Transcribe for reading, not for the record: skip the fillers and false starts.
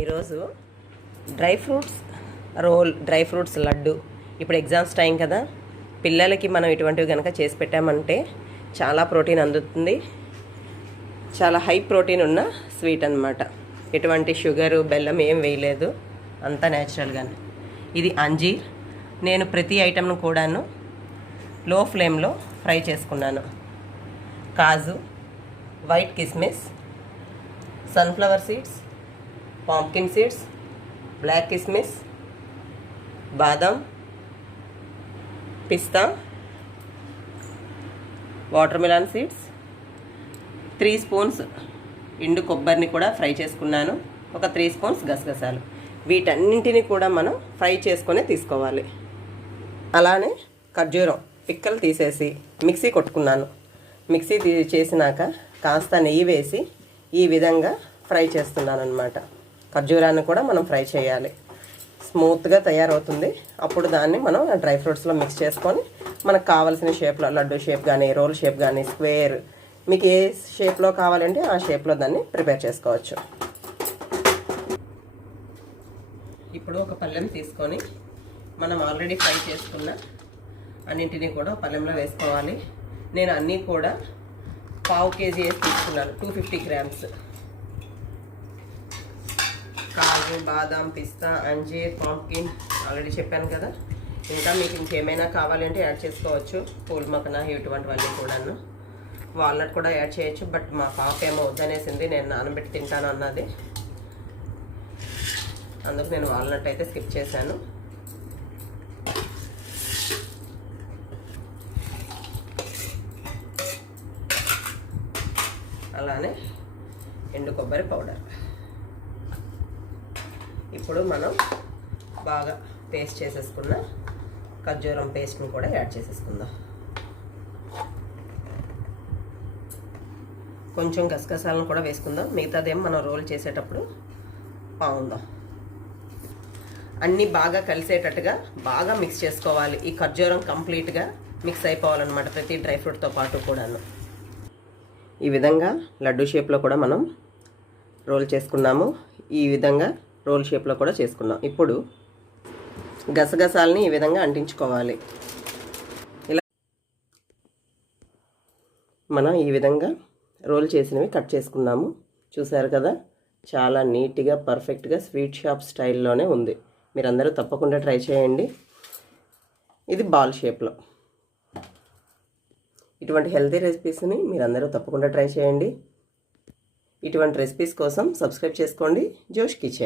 ఈరోజు dry fruits laddu. ఇప్పుడు exams time కదా, పిల్లలకి మనం ఇటువంటివి కనుక చేసి పెట్టామంటే చాలా ప్రోటీన్ అందుతుంది. చాలా హై ప్రోటీన్ ఉన్న స్వీట్ అన్నమాట. ఎటువంటి షుగరు బెల్లం ఏం వేయలేదు, అంతా న్యాచురల్గానే. ఇది అంజీర్. నేను ప్రతి ఐటెంను కూడాను లో ఫ్లేమ్లో ఫ్రై చేసుకున్నాను. కాజు, వైట్ కిస్మిస్, సన్ఫ్లవర్ సీడ్స్, పాంప్కిన్ సీడ్స్, బ్లాక్ కిస్మిస్, బాదం, పిస్తా, వాటర్ మిలాన్ సీడ్స్, 3 స్పూన్స్ ఎండు కొబ్బరిని కూడా ఫ్రై చేసుకున్నాను. ఒక 3 స్పూన్స్ గసగసాలు. వీటన్నింటిని కూడా మనం ఫ్రై చేసుకొని తీసుకోవాలి. అలానే ఖర్జూరం పిక్కలు తీసేసి మిక్సీ కొట్టుకున్నాను. మిక్సీ చేసినాక కాస్త నెయ్యి వేసి ఈ విధంగా ఫ్రై చేస్తున్నాను అన్నమాట. ఖర్జూరాన్ని కూడా మనం ఫ్రై చేయాలి. స్మూత్గా తయారవుతుంది. అప్పుడు దాన్ని మనం డ్రై ఫ్రూట్స్లో మిక్స్ చేసుకొని మనకు కావాల్సిన షేప్లో, లడ్డు షేప్ కానీ, రోల్ షేప్ కానీ, స్క్వేర్, మీకు ఏ షేప్లో కావాలంటే ఆ షేప్లో దాన్ని ప్రిపేర్ చేసుకోవచ్చు. ఇప్పుడు ఒక పళ్ళెం తీసుకొని మనం ఆల్రెడీ ఫ్రై చేసుకున్న అన్నింటినీ కూడా పళ్ళెంలో వేసుకోవాలి. నేను అన్నీ కూడా 1/2 kg వేసి తీసుకున్నాను. 250 గ్రామ్స్ కాజు, బాదాం, పిస్తా, అంజీర్, పాంప్కిన్ ఆల్రెడీ చెప్పాను కదా. ఇంకా మీకు ఇంకేమైనా కావాలంటే యాడ్ చేసుకోవచ్చు. పూల్ మక్కన ఇటువంటివన్నీ కూడాను. వాల్నట్ కూడా యాడ్ చేయొచ్చు. బట్ మా పాప ఏమో వద్దనేసింది, నేను నానబెట్టి తింటాను అన్నది. అందుకు నేను వాల్నట్ అయితే స్కిప్ చేశాను. అలానే ఎండు కొబ్బరి పౌడర్. ఇప్పుడు మనం బాగా పేస్ట్ చేసేసుకున్న ఖర్జూరం పేస్ట్ని కూడా యాడ్ చేసేసుకుందాం. కొంచెం గసగసాలను కూడా వేసుకుందాం. మిగతాదేమో మనం రోల్ చేసేటప్పుడు బాగుందాం. అన్నీ బాగా కలిసేటట్టుగా బాగా మిక్స్ చేసుకోవాలి. ఈ ఖర్జూరం కంప్లీట్గా మిక్స్ అయిపోవాలన్నమాట, ప్రతి డ్రై ఫ్రూట్తో పాటు కూడాను. ఈ విధంగా లడ్డు షేప్లో కూడా మనం రోల్ చేసుకున్నాము. ఈ విధంగా రోల్ షేప్లో కూడా చేసుకున్నాం. ఇప్పుడు గసగసాలని ఈ విధంగా అంటించుకోవాలి. ఇలా మనం ఈ విధంగా రోల్ చేసినవి కట్ చేసుకున్నాము. చూసారు కదా, చాలా నీట్గా పర్ఫెక్ట్గా స్వీట్ షాప్ స్టైల్లోనే ఉంది. మీరందరూ తప్పకుండా ట్రై చేయండి. ఇది బాల్ షేప్లో. ఇటువంటి హెల్తీ రెసిపీస్ని మీరందరూ తప్పకుండా ట్రై చేయండి. ఇటువంటి రెసిపీస్ కోసం సబ్స్క్రైబ్ చేసుకోండి జోష్ కిచెన్.